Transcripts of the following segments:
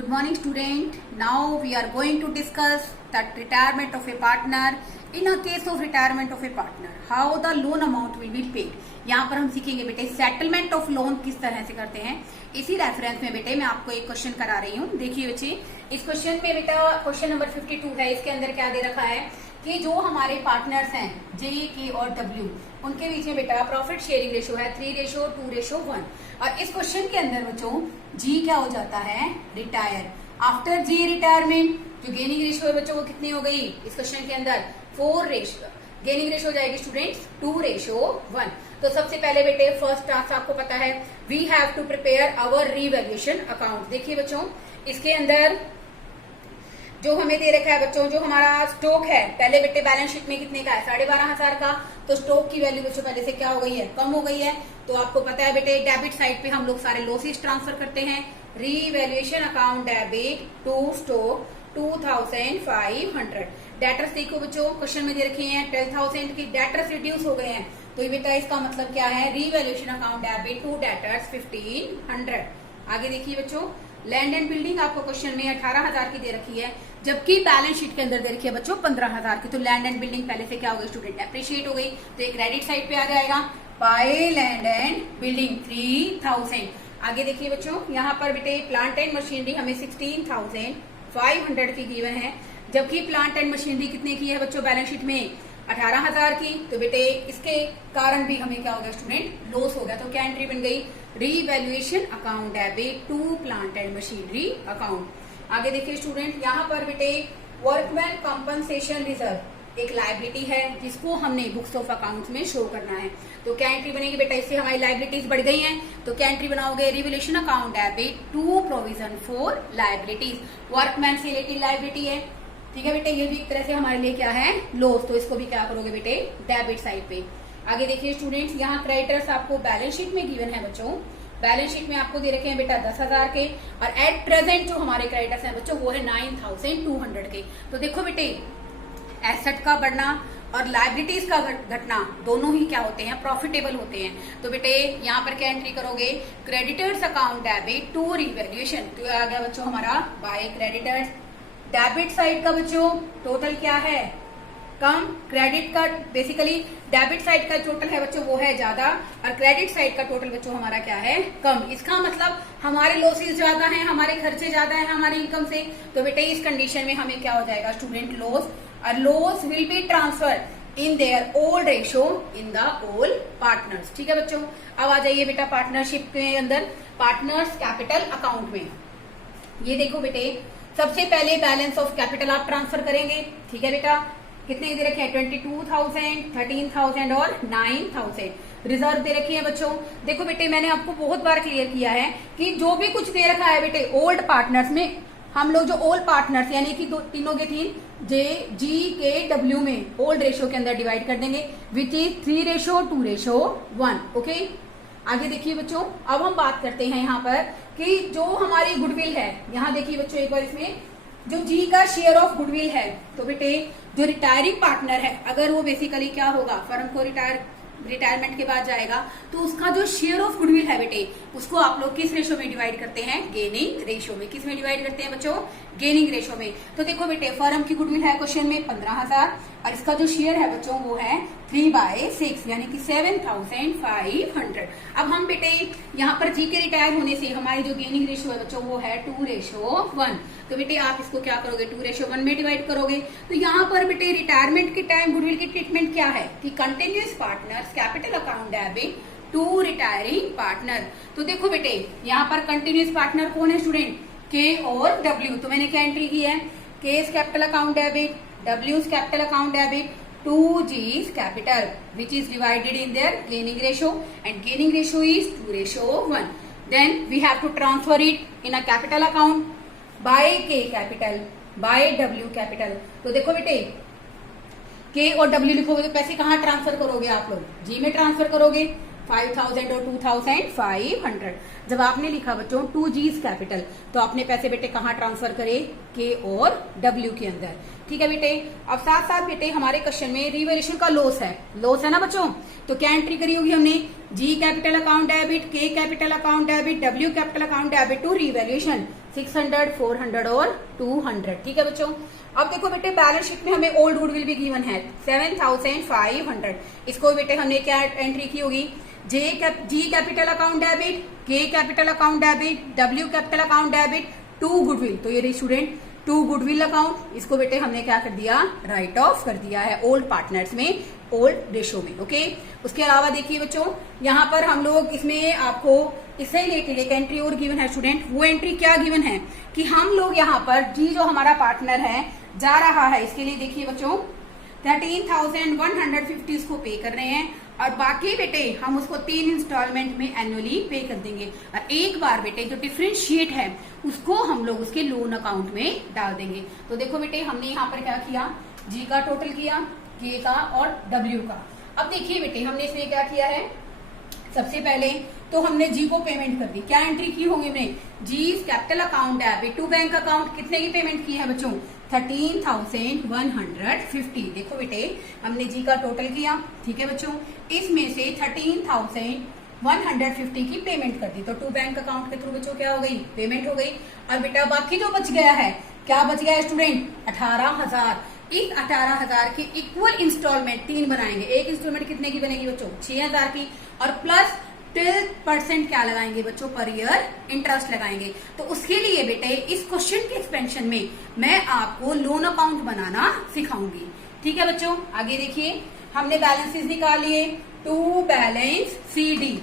Good morning student. Now we are going to discuss that retirement of a partner. In a case of retirement of a partner, how the loan amount will be paid. यहाँ पर हम सीखेंगे बेटे settlement of loan किस तरह से करते हैं. इसी रेफरेंस में बेटे मैं आपको एक क्वेश्चन करा रही हूँ. देखिए बच्चे, इस क्वेश्चन में बेटा क्वेश्चन नंबर 52 है. इसके अंदर क्या दे रखा है कि जो हमारे पार्टनर्स हैं जे के और डब्ल्यू, उनके बीच में बेटा प्रॉफिट शेयरिंग रेशो है 3:2:1. और इस क्वेश्चन के अंदर बच्चों जी क्या हो जाता है, रिटायर. आफ्टर जी रिटायरमेंट जो गेनिंग रेशो है बच्चों वो कितनी हो गई इस क्वेश्चन के अंदर 4 रेशो. गेनिंग रेशो हो जाएगी स्टूडेंट्स 2:1. तो सबसे पहले बेटे फर्स्ट टास्क आपको पता है, we have to prepare our revaluation account. देखिए बच्चों, इसके अंदर जो हमें दे रखा है बच्चों, जो हमारा स्टॉक है, पहले बेटे बैलेंस शीट में कितने का है 12,500 का. तो स्टॉक की वैल्यू बच्चों पहले से क्या हो गई है, कम हो गई है. तो आपको पता है बेटे डेबिट साइड पे हम लोग सारे लॉसेस ट्रांसफर करते हैं. Revaluation account debit to stock 2,500. Debtors देखो बच्चों, क्वेश्चन में दे रखे हैं 12,000 की डेटर्स रिड्यूस हो गए हैं. तो ये बेटा इसका मतलब क्या है, revaluation account debit to debtors 1,500. आगे देखिए बच्चों, लैंड एंड बिल्डिंग आपको क्वेश्चन में 18,000 की दे रखी है, जबकि बैलेंस शीट के अंदर दे रखी है बच्चों 15,000 की. तो लैंड एंड बिल्डिंग पहले से क्या हो गई स्टूडेंट, एप्रिशिएट हो गई. तो एक क्रेडिट साइड पे आ जाएगा, बाय लैंड एंड बिल्डिंग 3,000. आगे देखिए बच्चों, यहाँ पर बेटे प्लांट एंड मशीनरी हमें 16,500 की गिवन है, जबकि प्लांट एंड मशीनरी कितने की है बच्चों बैलेंस शीट में 18,000 की. तो बेटे इसके कारण भी हमें क्या हो गया स्टूडेंट, लॉस हो गया. तो क्या एंट्री बन गई, revaluation account debit to plant and machinery account. आगे देखिए स्टूडेंट, यहाँ पर बेटे वर्कमैन कॉम्पनसेशन रिजर्व एक लायबिलिटी है जिसको हमने बुक्स ऑफ अकाउंट्स में शो करना है. तो क्या एंट्री बनेगी बेटा, इससे हमारी लायबिलिटीज बढ़ गई हैं. तो क्या एंट्री बनाओगे, revaluation account debit to provision for liabilities. Workman से रिलेटेड लायबिलिटी है, ठीक है बेटे. ये भी एक तरह से हमारे लिए क्या है, लॉस. तो इसको भी क्या करोगे बेटे, डेबिट साइड पे. आगे देखिए स्टूडेंट्स, यहाँ क्रेडिटर्स आपको बैलेंस शीट में गिवन है बच्चों. बैलेंस शीट में आपको दे रखे हैं बेटा 10,000 के, और एट प्रेजेंट जो हमारे क्रेडिटर्स हैं बच्चों वो है 9,200 के. तो देखो बेटे, एसेट का बढ़ना और लायबिलिटीज का घटना दोनों ही क्या होते हैं, प्रॉफिटेबल होते हैं. तो बेटे यहाँ पर क्या एंट्री करोगे, creditors account debit to revaluation. तो आ गया बच्चों हमारा बाय क्रेडिटर्स. डेबिट साइड का बच्चों टोटल क्या है, कम. क्रेडिट का बेसिकली डेबिट साइड का टोटल है बच्चों वो है ज्यादा, और क्रेडिट साइड का टोटल बच्चों हमारा क्या है, कम. इसका मतलब हमारे लॉसेस ज्यादा हैं, हमारे खर्चे ज्यादा हैं हमारे इनकम से. तो बेटे इस कंडीशन में हमें क्या हो जाएगा स्टूडेंट, लॉस. और loss will be transfer in their old ratio in the old partners. ठीक है बच्चों, अब आ जाइए बेटा पार्टनरशिप के अंदर पार्टनर्स कैपिटल अकाउंट में. ये देखो बेटे, सबसे पहले बैलेंस ऑफ कैपिटल आप ट्रांसफर करेंगे. ठीक है बेटा, कितने दे रखे हैं 22,000, 13,000 और 9,000. रिजर्व दे रखी है बच्चों. देखो बेटे, मैंने आपको बहुत बार क्लियर किया है कि जो भी कुछ दे रखा है बेटे ओल्ड पार्टनर्स में, हम लोग जो ओल्ड पार्टनर्स यानी कि तीनों के तीन जे जी के डब्ल्यू में ओल्ड रेशो के अंदर डिवाइड कर देंगे, विच इज 3:2:1. ओके. आगे देखिए बच्चों, अब हम बात करते हैं यहाँ पर कि जो हमारी गुडविल है, यहाँ देखिए बच्चों एक बार इसमें जो जी का शेयर ऑफ गुडविल है. तो बेटे जो रिटायरिंग पार्टनर है, अगर वो बेसिकली क्या होगा, फर्म को रिटायरमेंट के बाद जाएगा, तो उसका जो शेयर ऑफ गुडविल है बेटे उसको आप लोग किस रेशो में डिवाइड करते हैं, गेनिंग रेशो में. किस में डिवाइड करते हैं बच्चों, गेनिंग रेशो में. तो देखो बेटे, फर्म की गुडविल है क्वेश्चन में 15,000, और इसका जो शेयर है बच्चों वो है 3/6 यानी कि 7,500. अब हम बेटे यहाँ पर जी के रिटायर होने से हमारी जो गेनिंग रेशो है बच्चों वो है 2:1. तो बेटे आप इसको क्या करोगे, 2:1 में डिवाइड करोगे. तो यहाँ पर बेटे रिटायरमेंट के टाइम गुडविल की ट्रीटमेंट क्या है कि continuous partners capital account debit to retiring partner. तो देखो बेटे यहाँ पर कंटिन्यूअस पार्टनर कौन है स्टूडेंट, के और डब्ल्यू. तो मैंने क्या एंट्री की है, K capital account debit, W capital account debit to G's capital which is divided in their gaining ratio, and gaining ratio is 2:1. Then we have to transfer it in a capital account by K capital by W capital. तो देखो बेटे, K और W लिखोगे तो पैसे कहाँ transfer करोगे आप लोग, G में ट्रांसफर करोगे. 5,000 और 2,500. जब आपने लिखा बच्चों 2G's कैपिटल, तो आपने पैसे बेटे कहाँ ट्रांसफर करे, के और डब्ल्यू के अंदर. ठीक है बेटे. अब साथ साथ बेटे हमारे क्वेश्चन में रिवैल्यूएशन का लॉस है ना बच्चों. तो क्या एंट्री करी होगी हमने, जी capital account debit, K capital account debit, W capital account debit to revaluation. 600, 400 और 200। ठीक है बच्चों। अब देखो बेटे बैलेंस शीट में हमें ओल्ड गुडविल भी गिवन है 7500। इसको बेटे हमने क्या एंट्री की होगी, G capital account debit, K capital account debit, W capital account debit, to goodwill. तो ये रही स्टूडेंट टू गुडविल अकाउंट, इसको बेटे हमने क्या कर दिया, राइट ऑफ कर दिया है ओल्ड पार्टनर्स में, ओल्ड रेशो में। ओके। उसके अलावा देखिए बच्चों यहाँ पर हम लोग इसमें आपको इससे रिलेटेड एक एंट्री और गिवन है स्टूडेंट। वो एंट्री क्या गिवन है कि हम लोग यहाँ पर जी जो हमारा पार्टनर है जा रहा है, इसके लिए देखिए बच्चों 13,150 इसको पे कर रहे हैं और बाकी बेटे हम उसको 3 इंस्टॉलमेंट में एनुअली पे कर देंगे और एक बार बेटे जो डिफरेंशिएट है उसको हम लोग उसके लोन अकाउंट में डाल देंगे। तो देखो बेटे हमने यहाँ पर क्या किया, जी का टोटल किया, के का और डब्ल्यू का। अब देखिए बेटे हमने इसमें क्या किया है, सबसे पहले तो हमने जी को पेमेंट कर दी। क्या एंट्री की होगी हमने, जी capital account debit to bank account, कितने की पेमेंट की है बच्चों 13,150। देखो बेटे हमने जी का टोटल किया, ठीक है बच्चों, इसमें से 13,150 की पेमेंट कर दी। तो टू बैंक अकाउंट के थ्रू बच्चों क्या हो गई, पेमेंट हो गई। और बेटा बाकी जो बच गया है, क्या बच गया है स्टूडेंट 18,000। इस 18,000 की इक्वल इंस्टॉलमेंट 3 बनाएंगे। एक इंस्टॉलमेंट कितने की बनेगी बच्चों 6,000 की और प्लस 12% क्या लगाएंगे बच्चों पर ईयर इंटरेस्ट लगाएंगे। तो उसके लिए बेटे इस क्वेश्चन के एक्सपेंशन में मैं आपको लोन अकाउंट बनाना सिखाऊंगी। ठीक है बच्चों। आगे देखिए हमने बैलेंसेस निकाल लिए, टू बैलेंस CD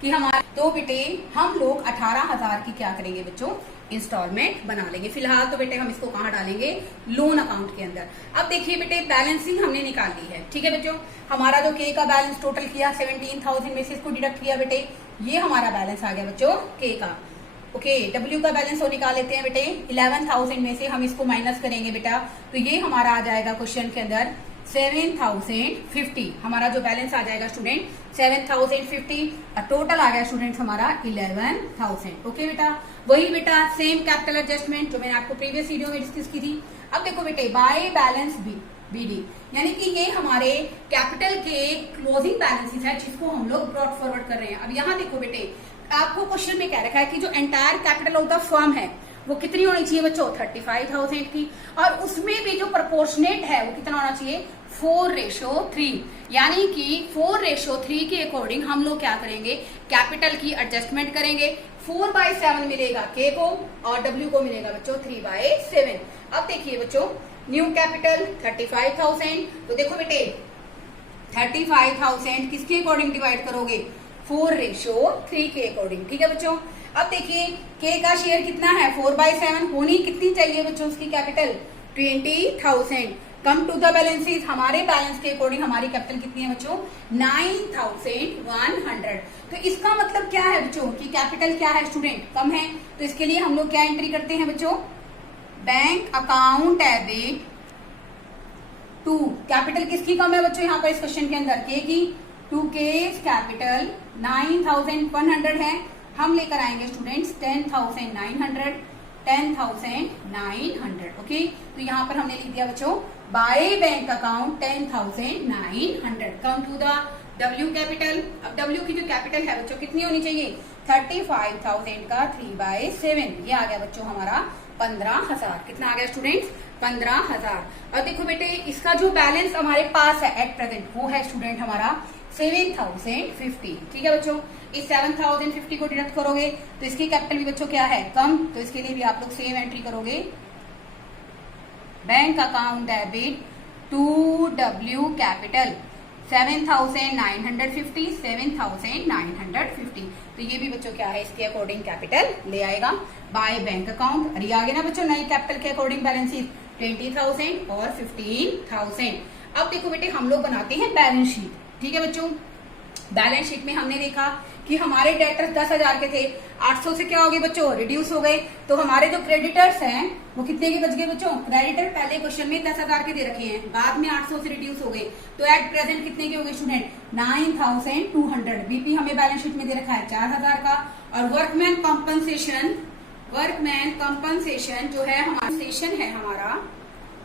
कि हमारे, तो बेटे हम लोग 18,000 की क्या करेंगे बच्चों इंस्टॉलमेंट बना लेंगे। फिलहाल तो बेटे हम इसको कहाँ डालेंगे, लोन अकाउंट के अंदर। अब देखिए बेटे बैलेंसिंग हमने निकाल ली है, ठीक है बच्चों। हमारा जो के का बैलेंस टोटल किया 17,000 में से इसको डिडक्ट किया बेटे, ये हमारा बैलेंस आ गया बच्चों के का। ओके। डब्ल्यू का बैलेंस वो निकाल लेते हैं बेटे, 11,000 में से हम इसको माइनस करेंगे बेटा, तो ये हमारा आ जाएगा क्वेश्चन के अंदर 7,050। हमारा जो बैलेंस आ जाएगा स्टूडेंट 7,050 और टोटल आ गया स्टूडेंट हमारा 11,000। ओके बेटा। वही बेटा सेम कैपिटल एडजस्टमेंट जो मैंने आपको प्रीवियस वीडियो में डिस्कस की थी। अब देखो बेटे बाय बैलेंस BD, यानी कि ये हमारे कैपिटल के क्लोजिंग बैलेंसेस है जिसको हम लोग ब्रॉड फॉरवर्ड कर रहे हैं। अब यहाँ देखो बेटे आपको क्वेश्चन में कह रखा है कि जो entire capital of the firm है वो कितनी होनी चाहिए बच्चों 35,000 की, और उसमें भी जो प्रपोर्शनेट है वो कितना होना चाहिए 4:3। यानी कि 4:3 के अकॉर्डिंग हम लोग क्या करेंगे, कैपिटल की एडजस्टमेंट करेंगे। 4/7 मिलेगा के को और डब्ल्यू को मिलेगा बच्चों 3/7। अब देखिए बच्चों न्यू कैपिटल 35,000। तो देखो बेटे 35,000 किसके अकॉर्डिंग डिवाइड करोगे 4:3 के अकॉर्डिंग। ठीक है बच्चों। अब देखिए के का शेयर कितना है 4/7, होनी कितनी चाहिए बच्चों उसकी capital 20,000। Come to the balances, हमारे बैलेंस के अकॉर्डिंग हमारी कैपिटल कितनी है बच्चों 9,100। तो इसका मतलब क्या है बच्चों कि कैपिटल क्या है स्टूडेंट कम है। तो इसके लिए हम लोग क्या एंट्री करते हैं बच्चों, bank account debit to capital किसकी कम है बच्चों यहाँ पर इस क्वेश्चन के अंदर के की, टू के कैपिटल 9,100 है, हम लेकर आएंगे स्टूडेंट्स 10,900। 10,900। ओके। तो यहाँ पर हमने लिख दिया बच्चों by bank account 10,900 come to the W capital. अब डब्ल्यू की जो कैपिटल है बच्चों कितनी होनी चाहिए 35,000 का 3/7, ये आ गया बच्चों हमारा 15,000। कितना आ गया स्टूडेंट्स 15,000। और देखो बेटे इसका जो बैलेंस हमारे पास है एट प्रेजेंट वो है स्टूडेंट हमारा 7,050। ठीक है बच्चों। इस 7,050 को डिडक्ट करोगे तो इसकी कैपिटल भी बच्चों क्या है कम, तो इसके लिए भी आप लोग सेम एंट्री करोगे, bank account debit to W capital 7,950 7,950। तो ये भी बच्चों क्या है इसके अकॉर्डिंग कैपिटल ले आएगा बाय बैंक अकाउंट। और ये आ गया ना बच्चों नई कैपिटल के अकॉर्डिंग बैलेंसेस 20,000 और 15,000। अब देखो बेटे हम लोग बनाते हैं बैलेंस शीट। ठीक है बच्चों। बैलेंस शीट में हमने देखा कि हमारे डेटर्स 10,000 के थे, 800 से क्या हो गए बच्चों रिड्यूस हो गए। तो हमारे जो क्रेडिटर्स हैं वो कितने के बच गए बच्चों, क्रेडिटर पहले क्वेश्चन में 10,000 के दे रखे हैं, बाद में 800 से रिड्यूस हो गए। तो एट प्रेजेंट कितने के हो गए स्टूडेंट 9,200। बीपी हमें बैलेंस शीट में दे रखा है 4,000 का। और वर्कमैन कंपनसेशन जो है हमारा सेशन है हमारा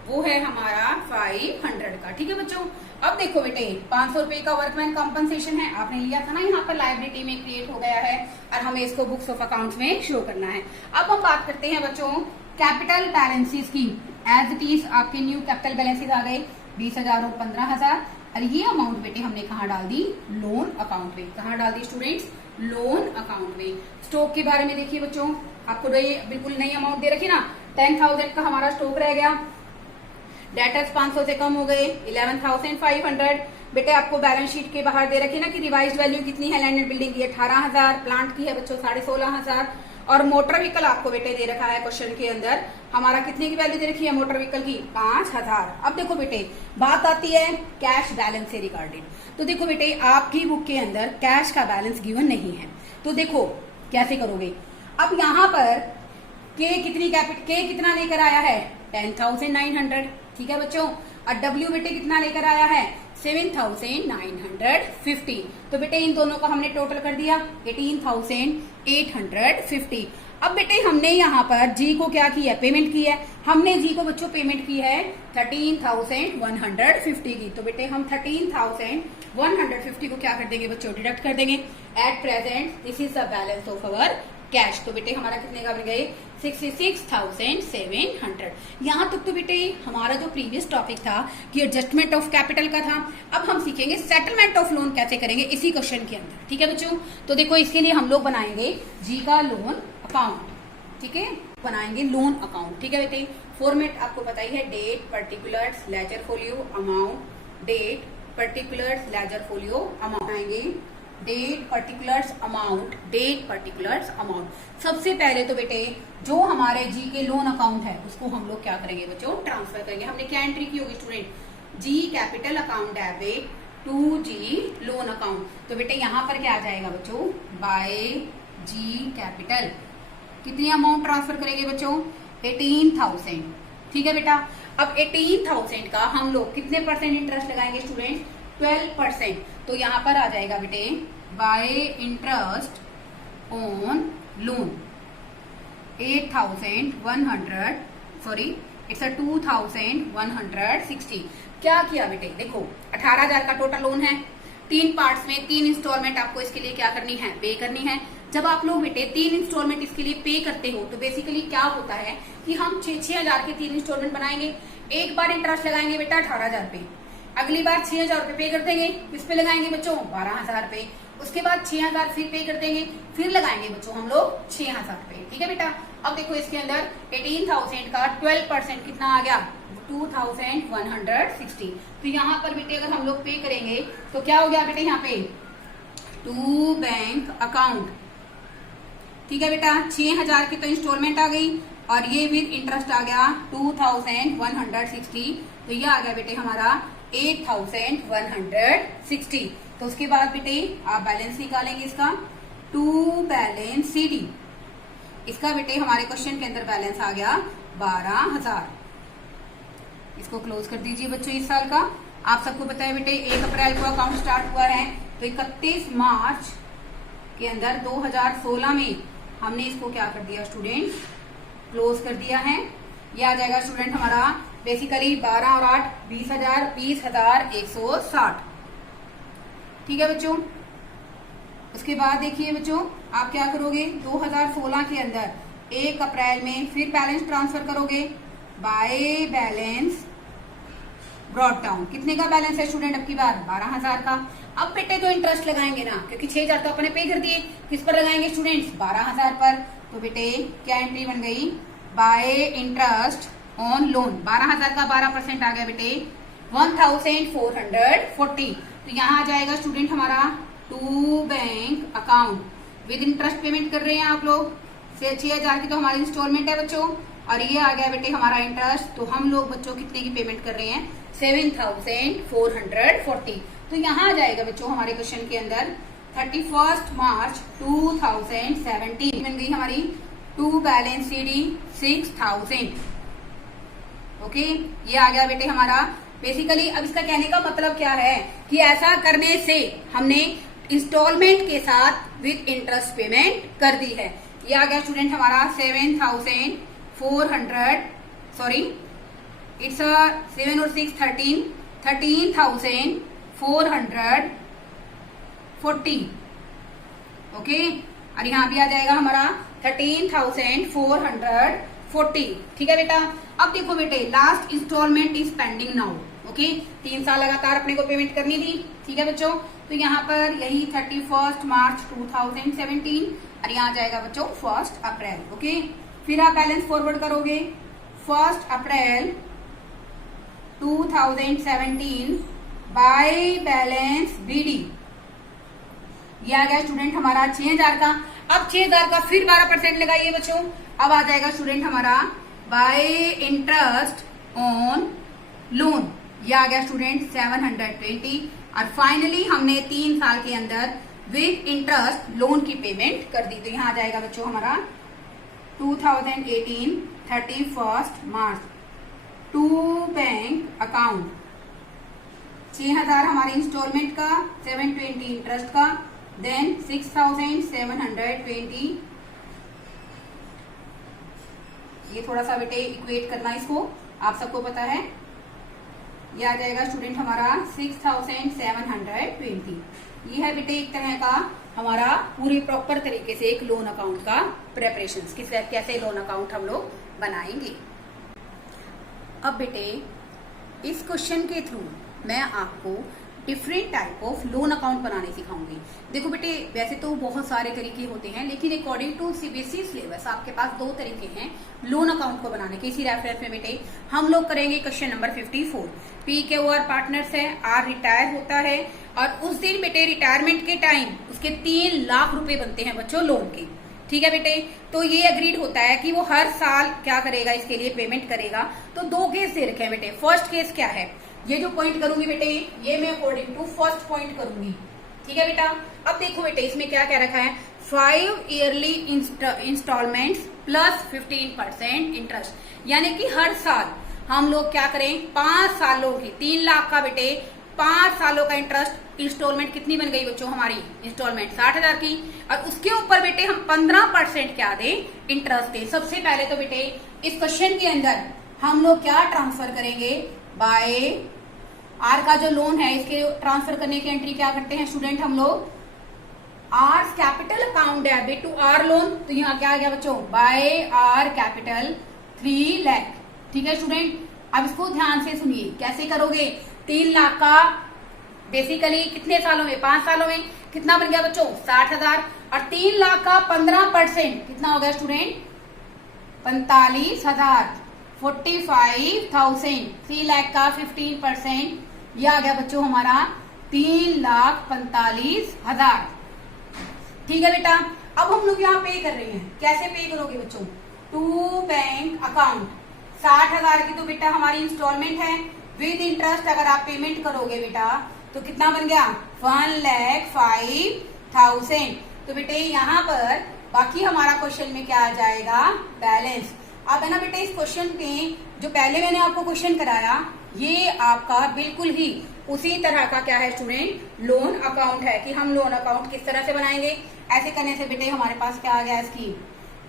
वो है हमारा 500 का। ठीक है बच्चों, अब देखो बेटे 500 रुपए का वर्कमैन कॉम्पनसेशन है, आपने लिया था ना, यहाँ पर लाइबिलिटी में क्रिएट हो गया है और हमें इसको बुक्स ऑफ अकाउंट्स में शो करना है। अब हम बात करते हैं बच्चों कैपिटल बैलेंसेस की। एज इट इज आपके न्यू कैपिटल बैलेंसेस आ गए 20,000 और 15,000, और ये अमाउंट बेटे हमने कहाँ डाल दी, लोन अकाउंट में। कहाँ डाल दी स्टूडेंट्स, लोन अकाउंट में। स्टॉक के बारे में देखिए बच्चों, आपको ये बिल्कुल नई अमाउंट दे रखी ना, 10,000 का हमारा स्टॉक रह गया। डेटर्स 500 से कम हो गए 11,500। बेटे आपको बैलेंस शीट के बाहर दे रखी ना कि रिवाइज्ड वैल्यू कितनी है, लैंड एंड बिल्डिंग की 18,000, प्लांट की है बच्चों 16,500, और मोटर व्हीकल आपको बेटे दे रखा है क्वेश्चन के अंदर, हमारा कितने की वैल्यू दे रखी है मोटर व्हीकल की, 5,000। अब देखो बेटे बात आती है कैश बैलेंस से रिगार्डेड। तो देखो बेटे आपकी बुक के अंदर कैश का बैलेंस गिवन नहीं है, तो देखो कैसे करोगे। अब यहाँ पर के कितना लेकर आया है, 10,900। ठीक है बच्चों, और डब्ल्यू बेटे कितना लेकर आया है, 7,950। तो बेटे इन दोनों का हमने टोटल कर दिया 18,850। अब बेटे हमने यहाँ पर जी को क्या किया, पेमेंट की है। हमने जी को बच्चों पेमेंट की है 13,150 की। तो बेटे हम 13,150 को क्या कर देंगे बच्चों, डिडक्ट कर देंगे। At present this is the balance of our cash. तो बेटे हमारा कितने का बन गए, 66,700। यहाँ तक तो बेटे हमारा जो प्रीवियस टॉपिक था कि एडजस्टमेंट ऑफ कैपिटल का था। अब हम सीखेंगे सेटलमेंट ऑफ लोन कैसे करेंगे इसी क्वेश्चन के अंदर। ठीक है बच्चों, तो देखो इसके लिए हम लोग बनाएंगे जी का लोन अकाउंट। ठीक है, बनाएंगे लोन अकाउंट। ठीक है बेटे, फॉर्मेट आपको पता ही है, date, particulars, ledger folio, amount, date, particulars, ledger folio, amount आएंगे। Date particulars amount, date particulars amount. सबसे पहले तो बेटे जो हमारे जी के लोन अकाउंट है उसको हम लोग क्या करेंगे बच्चों, ट्रांसफर करेंगे। हमने क्या एंट्री की होगी student, G capital account debit to G loan account. तो बेटे यहाँ पर क्या आ जाएगा बच्चों, बाय जी कैपिटल कितनी अमाउंट ट्रांसफर करेंगे बच्चों, 18,000। ठीक है बेटा, अब 18,000 का हम लोग कितने परसेंट इंटरेस्ट लगाएंगे स्टूडेंट, 12%। तो यहाँ पर आ जाएगा बेटे bye interest on loan 8,100, sorry it's 2,160। क्या किया बेटे, देखो 18,000 का टोटल लोन है, 3 पार्ट्स में 3 इंस्टॉलमेंट आपको इसके लिए क्या करनी है, पे करनी है। जब आप लोग बेटे 3 इंस्टॉलमेंट इसके लिए पे करते हो तो बेसिकली क्या होता है कि हम 6,000 के 3 इंस्टॉलमेंट बनाएंगे। एक बार इंटरेस्ट लगाएंगे बेटा 18,000 पे, अगली बार 6,000 रुपए पे कर देंगे, किस पे लगाएंगे बच्चों, 12,000 पे। उसके बाद 6,000 फिर पे कर देंगे, फिर लगाएंगे बच्चों हम लोग 6,000 पे। ठीक है बेटा, अब देखो इसके अंदर 18,000 का 12% कितना आ गया, 2,160। तो यहाँ पर बेटे अगर हम लोग पे करेंगे तो क्या हो गया बेटे, यहाँ पे टू बैंक अकाउंट। ठीक है बेटा, 6,000 की तो इंस्टॉलमेंट आ गई और ये विद इंटरेस्ट आ गया 2,160। तो ये आ गया बेटे हमारा 8,160। तो उसके बाद बेटे आप बैलेंस निकालेंगे इसका, टू बैलेंस सीडी। इसका बेटे हमारे क्वेश्चन के अंदर बैलेंस आ गया 12,000। इसको क्लोज कर दीजिए बच्चों। इस साल का आप सबको पता है बेटे 1 अप्रैल को अकाउंट स्टार्ट हुआ है, तो 31 मार्च के अंदर 2016 में हमने इसको क्या कर दिया स्टूडेंट, क्लोज कर दिया है। ये आ जाएगा स्टूडेंट हमारा बेसिकली 12 और 8 20,000, 20,160। ठीक है बच्चों, उसके बाद देखिए बच्चों आप क्या करोगे, 2016 के अंदर 1 अप्रैल में फिर बैलेंस ट्रांसफर करोगे बाय बैलेंस ब्रॉट डाउन। कितने का बैलेंस है स्टूडेंट अब की बार, 12,000 का। अब बेटे जो इंटरेस्ट लगाएंगे ना, क्योंकि 6,000 तो अपने पे कर दिए, किस पर लगाएंगे स्टूडेंट्स, 12,000 पर। तो बेटे क्या एंट्री बन गई, बाय इंटरेस्ट ऑन लोन, 12,000 का 12% आ गया बेटे 1,440। तो यहाँ आ जाएगा स्टूडेंट हमारा to bank account with interest payment कर रहे हैं आप लोग, 6,000 की तो हमारी इंस्टॉलमेंट है बच्चों, और ये आ गया बेटे हमारा इंटरेस्ट। तो हम लोग बच्चों कितने की पेमेंट कर रहे हैं, 7,440। तो यहाँ आ जाएगा बच्चों हमारे क्वेश्चन के अंदर 31 मार्च 2017 बन गई हमारी टू बैलेंस सीडी 6,000। ओके, ये आ गया बेटे हमारा बेसिकली। अब इसका कहने का मतलब क्या है कि ऐसा करने से हमने इंस्टॉलमेंट के साथ विद इंटरेस्ट पेमेंट कर दी है। ये आ गया स्टूडेंट हमारा 7,400, सॉरी इट्स 7 और 6 13, 13,440, ओके। और यहाँ भी आ जाएगा हमारा 13,440, ठीक है बेटा। अब देखो बेटे, last instalment is pending now, okay. 3 साल लगातार अपने को पेमेंट करनी थी, ठीक है बच्चों। तो यहाँ पर यही 31 मार्च 2017 और यहाँ जाएगा बच्चों 1 अप्रैल, ओके। फिर आप बैलेंस फॉरवर्ड करोगे 1 अप्रैल 2017 बाय बैलेंस BD, ये आ गया स्टूडेंट हमारा 6,000 का। अब 6,000 का फिर 12% लगाइए बच्चों, अब आ जाएगा स्टूडेंट हमारा बाय इंटरेस्ट ऑन लोन, ये आ गया स्टूडेंट 720। और फाइनली हमने 3 साल के अंदर विद इंटरेस्ट लोन की पेमेंट कर दी। तो यहाँ आ जाएगा बच्चों हमारा 2018 31 मार्च टू बैंक अकाउंट 6,000 हमारे इंस्टॉलमेंट का, 720 इंटरेस्ट का, देन 6,720। ये थोड़ा सा बेटे इक्वेट करना इसको, आप सबको पता है। ये आ जाएगा स्टूडेंट हमारा 6,720। ये है बेटे एक तरह का हमारा पूरी प्रॉपर तरीके से एक लोन अकाउंट का प्रेपरेशन, कैसे लोन अकाउंट हम लोग बनाएंगे। अब बेटे इस क्वेश्चन के थ्रू मैं आपको different type of loan account बनाने सिखाऊंगी। देखो बेटे, वैसे तो बहुत सारे तरीके होते हैं, लेकिन अकॉर्डिंग टू CBSE सिलेबस आपके पास 2 तरीके हैं लोन अकाउंट को बनाने के। इसी रेफरेंस में बेटे हम लोग करेंगे क्वेश्चन नंबर 54। PQR पार्टनर्स है, R रिटायर होता है और उस दिन बेटे रिटायरमेंट के टाइम उसके 3 लाख रुपए बनते हैं बच्चों लोन के, ठीक है बेटे। तो ये अग्रीड होता है कि वो हर साल क्या करेगा, इसके लिए पेमेंट करेगा। तो 2 केस दे रखे हैं बेटे। फर्स्ट केस क्या है, ये जो पॉइंट करूंगी बेटे ये मैं अकॉर्डिंग टू फर्स्ट पॉइंट करूंगी, ठीक है बेटा। अब देखो बेटे इसमें क्या कह रखा है, 5 ईयरली इंस्टॉलमेंट्स प्लस 15% इंटरेस्ट, यानी कि हर साल हम लोग क्या करें 5 सालों की 3 लाख का बेटे 5 सालों का इंटरेस्ट इंस्टॉलमेंट कितनी बन गई बच्चों हमारी इंस्टॉलमेंट 60,000 की। और उसके ऊपर बेटे हम 15% क्या दें, इंटरेस्ट दें। सबसे पहले तो बेटे इस क्वेश्चन के अंदर हम लोग क्या ट्रांसफर करेंगे, बाय आर का जो लोन है इसके ट्रांसफर करने की एंट्री क्या करते हैं स्टूडेंट हम लोग, R capital account debit to R loan. तो यहाँ क्या आ गया बच्चों, बाय आर कैपिटल 3 लाख, ठीक है स्टूडेंट। अब इसको ध्यान से सुनिए कैसे करोगे। 3 लाख का बेसिकली कितने सालों में, 5 सालों में कितना बन गया बच्चों 60,000। और 3 लाख का 15% कितना हो गया स्टूडेंट 45,000, 45,000। 3 लाख का 15% ये आ गया बच्चों हमारा 3,45,000, ठीक है बेटा। अब हम लोग यहाँ पे कर रहे हैं, कैसे पे करोगे बच्चों, टू बैंक अकाउंट 60,000 की तो बेटा हमारी इंस्टॉलमेंट है, विद इंटरेस्ट अगर आप पेमेंट करोगे बेटा तो कितना बन गया 1,05,000। तो बेटे यहाँ पर बाकी हमारा क्वेश्चन में क्या आ जाएगा, बैलेंस। अब है ना बेटे इस क्वेश्चन में जो पहले मैंने आपको क्वेश्चन कराया ये आपका बिल्कुल ही उसी तरह का क्या है स्टूडेंट, लोन अकाउंट है कि हम लोन अकाउंट किस तरह से बनाएंगे। ऐसे करने से बेटे हमारे पास क्या आ गया, इसकी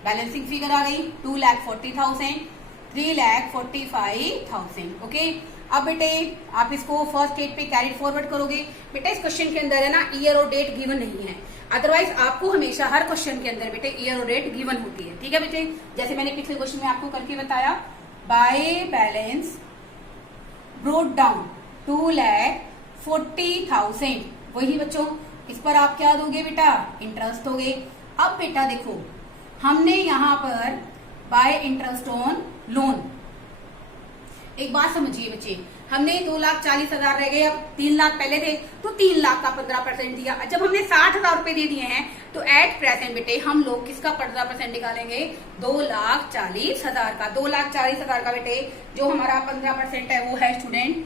बैलेंसिंग फिगर आ गई 2,40,000, 3,45,000, ओके। अब बेटे आप इसको फर्स्ट डेट पे कैरी फॉरवर्ड करोगे। बेटा इस क्वेश्चन के अंदर है ना ईयर और डेट गिवन नहीं है, अदरवाइज आपको हमेशा हर क्वेश्चन के अंदर बेटे ईयर और डेट गिवन होती है, ठीक है बेटे। जैसे मैंने पिछले क्वेश्चन में आपको करके बताया, बाय बैलेंस ब्रोट डाउन 2,40,000, वही बच्चों इस पर आप क्या दोगे बेटा, इंटरेस्ट दोगे। अब बेटा देखो हमने यहाँ पर बाय इंटरेस्ट ऑन लोन, एक बात समझिए बच्चे, हमने 2,40,000 रह गए, अब 3 लाख पहले थे तो 3 लाख का 15% दिया। जब हमने 60,000 रुपए दे दिए हैं तो एट प्रेजेंट बेटे हम लोग किसका 15% निकालेंगे, 2,40,000 का। 2,40,000 का बेटे जो हमारा 15% है वो है स्टूडेंट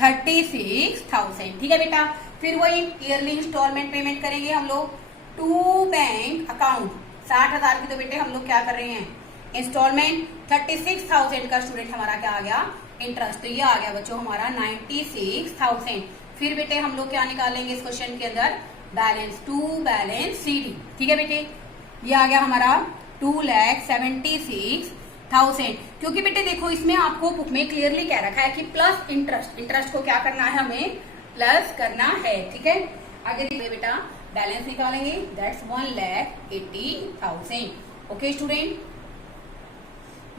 36,000, ठीक है बेटा। फिर वही ईयरली इंस्टॉलमेंट पेमेंट करेंगे हम लोग टू बैंक अकाउंट 60,000 की तो बेटे हम लोग क्या कर रहे हैं इंस्टॉलमेंट, 36,000 का स्टूडेंट हमारा क्या आ गया इंटरेस्ट, तो ये आ गया बच्चों हमारा 96,000। फिर बेटे हम लोग क्या निकालेंगे इस क्वेश्चन के अंदर, बैलेंस टू बैलेंस CD, ठीक है बेटे। ये आ गया हमारा 2,76,000 1000, क्योंकि बेटे देखो इसमें आपको बुक में क्लियरली कह रखा है कि प्लस इंटरेस्ट, इंटरेस्ट को क्या करना है हमें प्लस करना है, ठीक है। आगे देखिए बेटा बैलेंस निकालेंगे, दैट्स 1,80,000। ओके स्टूडेंट,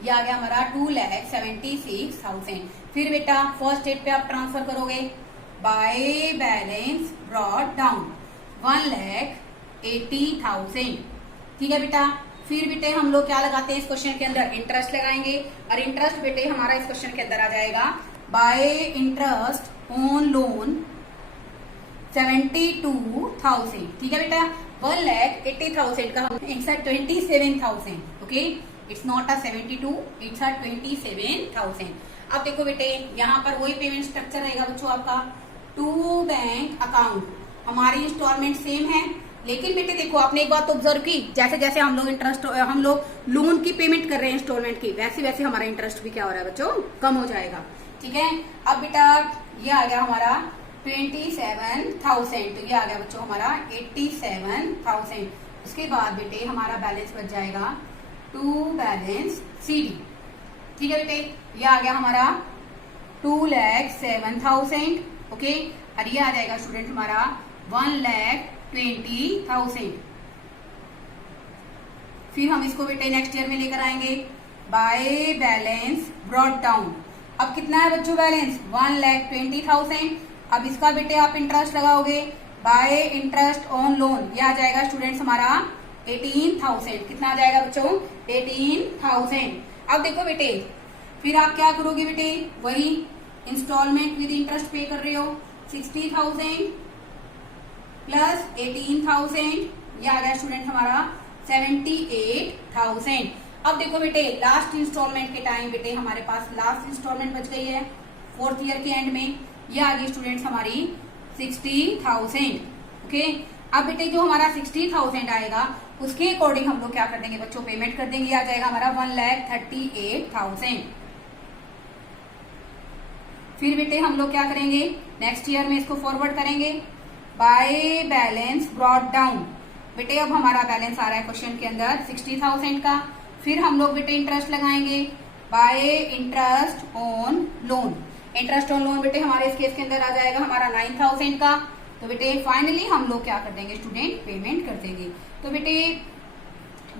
ये आ गया हमारा 2,76,000। फिर बेटा फर्स्ट स्टेप पे आप ट्रांसफर करोगे, बाय बैलेंस ब्रॉट डाउन 1,80,000, ठीक है बेटा। फिर बेटे हम लोग क्या लगाते हैं इस क्वेश्चन के अंदर, इंटरेस्ट लगाएंगे, और इंटरेस्ट बेटे हमारा इस क्वेश्चन के अंदर आ जाएगा बाय इंटरेस्ट ऑन लोन 72,000, ठीक है बेटा। 1,80,000 का हम insert 27,000, okay, it's not a 72, it's a 27,000। अब देखो बेटे यहाँ पर वही पेमेंट स्ट्रक्चर रहेगा बच्चों आपका, टू बैंक अकाउंट, हमारी इंस्टॉलमेंट सेम है, लेकिन बेटे देखो आपने एक बात तो ऑब्जर्व की, जैसे जैसे हम लोग लोन की पेमेंट कर रहे हैं इंस्टॉलमेंट की, वैसे वैसे हमारा इंटरेस्ट भी क्या हो रहा है बच्चों, कम हो जाएगा, ठीक है। अब बेटा ये आ गया हमारा 27,000, तो ये आ गया बच्चों हमारा 87,000। उसके बाद बेटे हमारा बैलेंस बच जाएगा टू बैलेंस CD, ठीक है बेटे। ये आ गया हमारा 2,07,000, ओके, और ये आ जाएगा स्टूडेंट हमारा 1,20,000। फिर हम इसको बेटे नेक्स्ट ईयर में लेकर आएंगे, बाय बैलेंस ब्रॉट डाउन। अब कितना है बच्चों बैलेंस, 1,20,000। अब इसका बेटे आप इंटरेस्ट लगाओगे, बाय इंटरेस्ट ऑन लोन, ये आ जाएगा स्टूडेंट्स हमारा 18,000। कितना आ जाएगा बच्चों, 18,000। अब देखो बेटे फिर आप क्या करोगे बेटे, वही इंस्टॉलमेंट विद इंटरेस्ट पे कर रहे हो, 60,000 प्लस 18,000, ये आ गया स्टूडेंट हमारा 78,000। अब देखो बेटे लास्ट इंस्टॉलमेंट के टाइम बेटे हमारे पास लास्ट इंस्टॉलमेंट बच गई है फोर्थ ईयर के एंड में, ये आ गई स्टूडेंट्स हमारी 60,000, ओके। अब बेटे जो हमारा 60,000 आएगा उसके अकॉर्डिंग हम लोग क्या कर देंगे बच्चों, पेमेंट कर देंगे, आ जाएगा हमारा 1,38,000। फिर बेटे हम लोग क्या करेंगे, नेक्स्ट ईयर में इसको फॉरवर्ड करेंगे, बाय बैलेंस ब्रॉट डाउन। बेटे अब हमारा बैलेंस आ रहा है क्वेश्चन के अंदर 60,000 का। फिर हम लोग बेटे इंटरेस्ट लगाएंगे, bye interest on loan. Interest on loan बेटे हमारे इस केस के अंदर आ जाएगा हमारा 9,000 का। तो बेटे फाइनली हम लोग क्या कर देंगे स्टूडेंट, पेमेंट कर देंगे। तो बेटे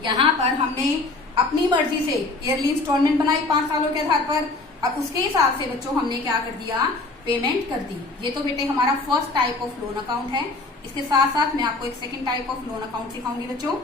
यहाँ पर हमने अपनी मर्जी से ईयरली इंस्टॉलमेंट बनाई 5 सालों के आधार पर, अब उसके हिसाब से बच्चों हमने क्या कर दिया, पेमेंट कर दी। ये तो बेटे हमारा first type of loan account है। इसके साथ साथ मैं आपको एक second type of loan account सिखाऊंगी बच्चों,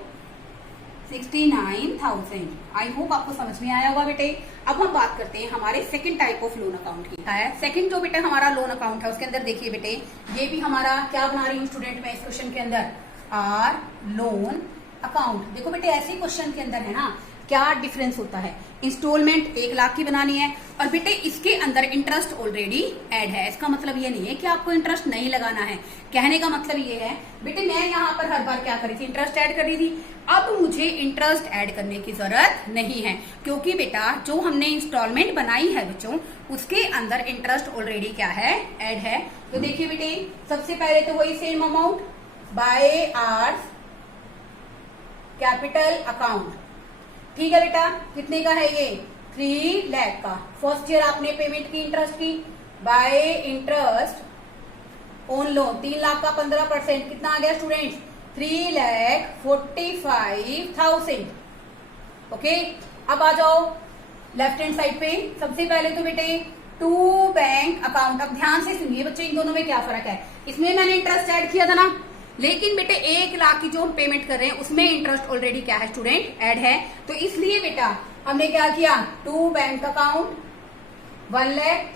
69,000। आई होप आपको समझ में आया होगा बेटे। अब हम बात करते हैं हमारे second type of loan account की। है सेकंड जो बेटे हमारा लोन अकाउंट है उसके अंदर देखिए बेटे, ये भी हमारा क्या बना रही हूँ स्टूडेंट में इस क्वेश्चन के अंदर, आर लोन अकाउंट। देखो बेटे ऐसे क्वेश्चन के अंदर है ना, क्या डिफरेंस होता है, इंस्टॉलमेंट 1 लाख की बनानी है और बेटे इसके अंदर इंटरेस्ट ऑलरेडी ऐड है। इसका मतलब ये नहीं है कि आपको इंटरेस्ट नहीं लगाना है, कहने का मतलब ये है बेटे मैं यहाँ पर हर बार क्या कर रही थी, इंटरेस्ट ऐड कर रही थी, अब मुझे इंटरेस्ट ऐड करने की जरूरत नहीं है, क्योंकि बेटा जो हमने इंस्टॉलमेंट बनाई है बच्चों उसके अंदर इंटरेस्ट ऑलरेडी क्या है, ऐड है। तो देखिए बेटे सबसे पहले तो वही same amount, by R's capital account, ठीक है बेटा। कितने का है ये, 3 लाख का। फर्स्ट ईयर आपने पेमेंट की इंटरेस्ट की, bye interest on loan 3 lakh का 15%, कितना आ गया स्टूडेंट्स, 3,45,000, ओके। अब आ जाओ लेफ्ट हैंड साइड पे, सबसे पहले तो बेटे टू बैंक अकाउंट। अब ध्यान से सुनिए बच्चों इन दोनों में क्या फर्क है, इसमें मैंने इंटरेस्ट ऐड किया था ना, लेकिन बेटे 1 लाख की जो हम पेमेंट कर रहे हैं उसमें इंटरेस्ट ऑलरेडी क्या है स्टूडेंट, ऐड है। तो इसलिए बेटा हमने क्या किया, टू बैंक अकाउंट 1 लाख,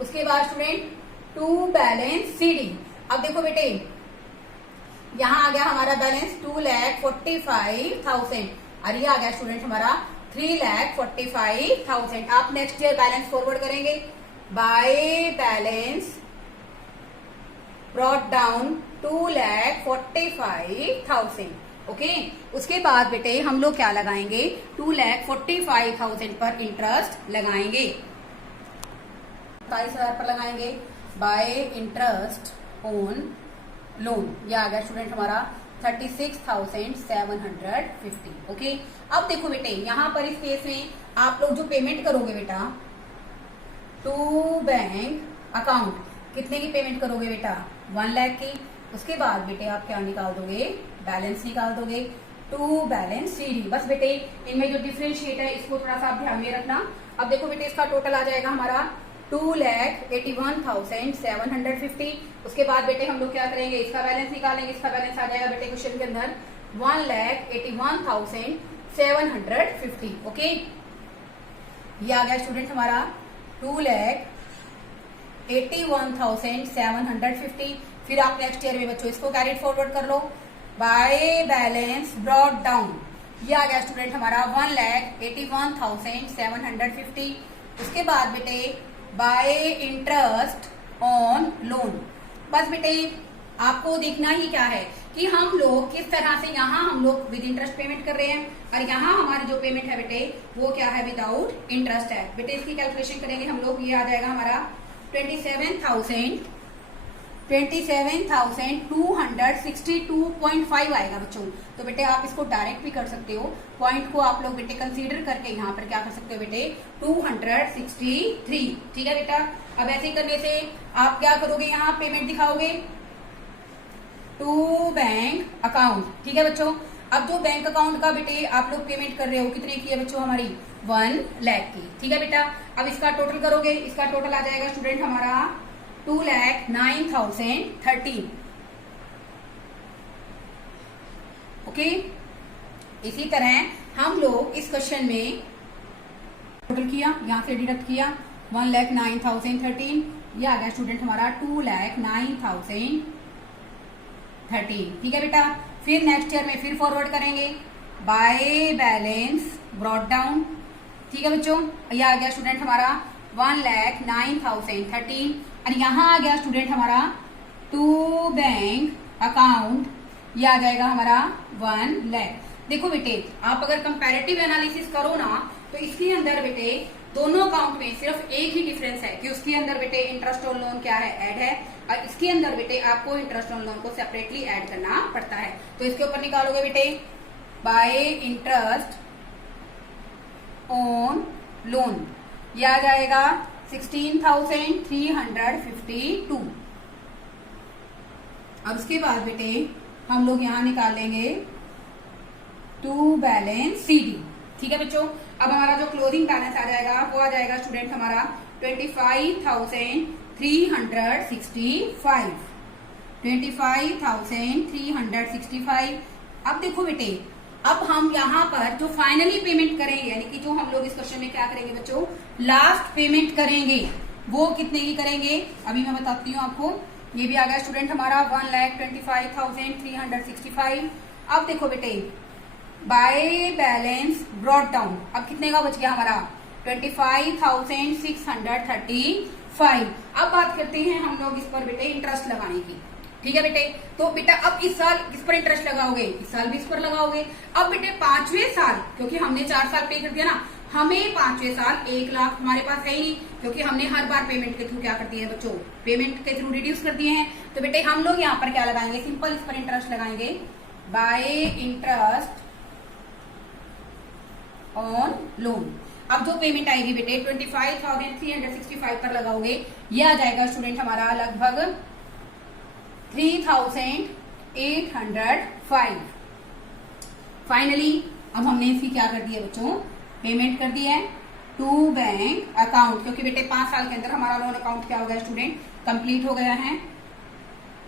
उसके बाद स्टूडेंट टू बैलेंस CD। अब देखो बेटे यहां आ गया हमारा बैलेंस 2,45,000 और ये आ गया स्टूडेंट हमारा 3,45,000। आप नेक्स्ट ईयर बैलेंस फॉरवर्ड करेंगे, by balance brought down 2,45,000, okay. उसके बाद बेटे हम लोग क्या लगाएंगे, 2,45,000 पर इंटरेस्ट लगाएंगे, 27,000 पर लगाएंगे, बाय इंटरेस्ट ऑन लोन। ये आ गया स्टूडेंट हमारा 36,750। ओके, अब देखो बेटे यहाँ पर इस केस में आप लोग जो पेमेंट करोगे बेटा टू बैंक अकाउंट, कितने की पेमेंट करोगे बेटा 1 लाख की। उसके बाद बेटे आप क्या निकाल दोगे, बैलेंस निकाल दोगे टू बैलेंस सीडी। बस बेटे इनमें जो डिफरेंशिएट है इसको थोड़ा सा आप ध्यान में रखना। अब देखो बेटे इसका टोटल आ जाएगा हमारा 2,81,750। उसके बाद बेटे हम लोग क्या करेंगे, इसका बैलेंस निकालेंगे। इसका बैलेंस आ जाएगा बेटे क्वेश्चन के अंदर 1,81,750। ओके, ये आ गया स्टूडेंट हमारा 2,81,750। फिर आप नेक्स्ट ईयर में बच्चों इसको कैरी फॉरवर्ड कर लो बाय बैलेंस ब्रॉट डाउन। ये आ गया स्टूडेंट हमारा 1,81,750। उसके बाद बेटे बाय इंटरेस्ट ऑन लोन। बस बेटे आपको देखना ही क्या है कि हम लोग किस तरह से यहाँ हम लोग विद इंटरेस्ट पेमेंट कर रहे हैं और यहाँ हमारी जो पेमेंट है बेटे वो क्या है, विदाउट इंटरेस्ट है। बेटे इसकी कैलकुलेशन करेंगे हम लोग, ये आ जाएगा हमारा 27,262.5 आएगा बच्चों। तो बेटे आप इसको डायरेक्ट भी कर सकते हो, पॉइंट को आप लोग बेटे कंसीडर करके यहाँ पर क्या कर सकते हो बेटे 263। ठीक है बेटा, अब ऐसे करने से आप क्या करोगे, यहाँ पेमेंट दिखाओगे टू बैंक अकाउंट। ठीक है बच्चों, अब जो बैंक अकाउंट का बेटे आप लोग पेमेंट कर रहे हो कितने की है बच्चों, हमारी 1 लाख की। ठीक है बेटा, अब इसका टोटल करोगे, इसका टोटल आ जाएगा स्टूडेंट हमारा 2,09,013। ओके, इसी तरह हम लोग इस क्वेश्चन में टोटल किया, यहां से डिडक्ट किया 1,09,013। ये आ गया स्टूडेंट हमारा 2,09,013। ठीक है बेटा, फिर नेक्स्ट ईयर में फिर फॉरवर्ड करेंगे बाय बैलेंस ब्रॉट डाउन। ठीक है बच्चों, ये आ गया स्टूडेंट हमारा 1,09,013 और यहाँ आ गया स्टूडेंट हमारा टू बैंक अकाउंट, ये आ जाएगा हमारा 1 लाख। देखो बेटे आप अगर कंपैरेटिव एनालिसिस करो ना तो इसके अंदर बेटे दोनों अकाउंट में सिर्फ एक ही डिफरेंस है कि उसके अंदर बेटे इंटरेस्ट ऑन लोन क्या है, ऐड है, और इसके अंदर बेटे आपको इंटरेस्ट ऑन लोन को सेपरेटली ऐड करना पड़ता है। तो इसके ऊपर निकालोगे बेटे बाय इंटरेस्ट ऑन लोन, ये आ जाएगा 16,352। अब उसके बाद बेटे हम लोग यहां निकालेंगे टू बैलेंस सीडी। ठीक है बच्चों, अब हमारा जो क्लोजिंग बैलेंस आ जाएगा वो आ जाएगा स्टूडेंट हमारा 25,365। 25,365। अब देखो बेटे अब हम यहाँ पर जो फाइनली पेमेंट करेंगे, यानी कि जो हम लोग इस क्वेश्चन में क्या करेंगे बच्चों, लास्ट पेमेंट करेंगे, वो कितने की करेंगे अभी मैं बताती हूँ आपको। ये भी आ गया स्टूडेंट हमारा 1,25,365। अब देखो बेटे बाय बैलेंस ब्रॉट डाउन, अब कितने का बच गया हमारा 25,635। अब बात करते हैं हम लोग इस पर बेटे इंटरेस्ट लगाने की। ठीक है बेटे, तो बेटा अब इस साल किस पर इंटरेस्ट लगाओगे, इस साल भी इस पर लगाओगे। अब बेटे 5वें साल, क्योंकि हमने 4 साल पे कर दिया ना, हमें 5वें साल 1 लाख हमारे पास है ही नहीं, क्योंकि हमने हर बार पेमेंट के थ्रू क्या कर दिया है बच्चों, पेमेंट के थ्रू रिड्यूस कर दिए हैं। तो बेटे हम लोग यहाँ पर क्या लगाएंगे, सिंपल इस पर इंटरेस्ट लगाएंगे बाय इंटरेस्ट ऑन लोन। अब जो पेमेंट आएगी बेटे 25,365 पर लगाओगे, ये आ जाएगा स्टूडेंट हमारा लगभग 3,805। फाइनली अब हमने इसकी क्या कर दी है बच्चों, पेमेंट कर दी है टू बैंक अकाउंट, क्योंकि बेटे 5 साल के अंदर हमारा लोन अकाउंट क्या हो गया स्टूडेंट, कंप्लीट हो गया है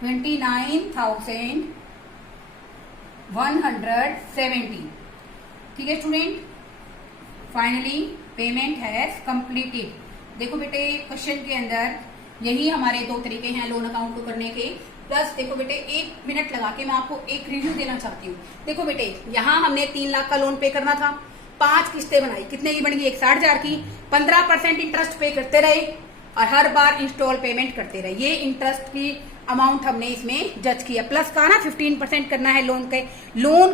29,170। ठीक है student, finally payment has completed. देखो बेटे क्वेश्चन के अंदर यही हमारे 2 तरीके हैं लोन अकाउंट को करने के। प्लस देखो बेटे 1 मिनट लगा के मैं आपको एक रिव्यू देना चाहती हूँ। देखो बेटे यहाँ हमने 3 लाख का लोन पे करना था, 5 किस्तें बनाई, कितने की बन गई, 61,000 की। 15% इंटरेस्ट पे करते रहे और हर बार इंस्टॉल पेमेंट करते रहे। ये इंटरेस्ट की अमाउंट हमने इसमें जज किया। प्लस का ना 15% करना है लोन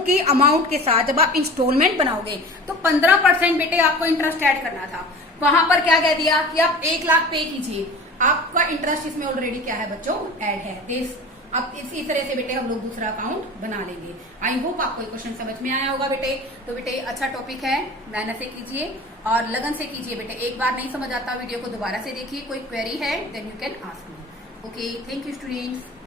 के अमाउंट के साथ। जब आप इंस्टॉलमेंट बनाओगे तो 15% बेटे आपको इंटरेस्ट ऐड करना था। वहां पर क्या कह दिया कि आप 1 लाख पे कीजिए, आपका इंटरेस्ट इसमें ऑलरेडी क्या है बच्चों, ऐड है। अब इसी तरह से बेटे हम लोग दूसरा अकाउंट बना लेंगे। आई होप आपको ये क्वेश्चन समझ में आया होगा बेटे। तो बेटे अच्छा टॉपिक है, मेहनत से कीजिए और लगन से कीजिए बेटे। एक बार नहीं समझ आता वीडियो को दोबारा से देखिए, कोई क्वेरी है then you can ask me. Okay, thank you students.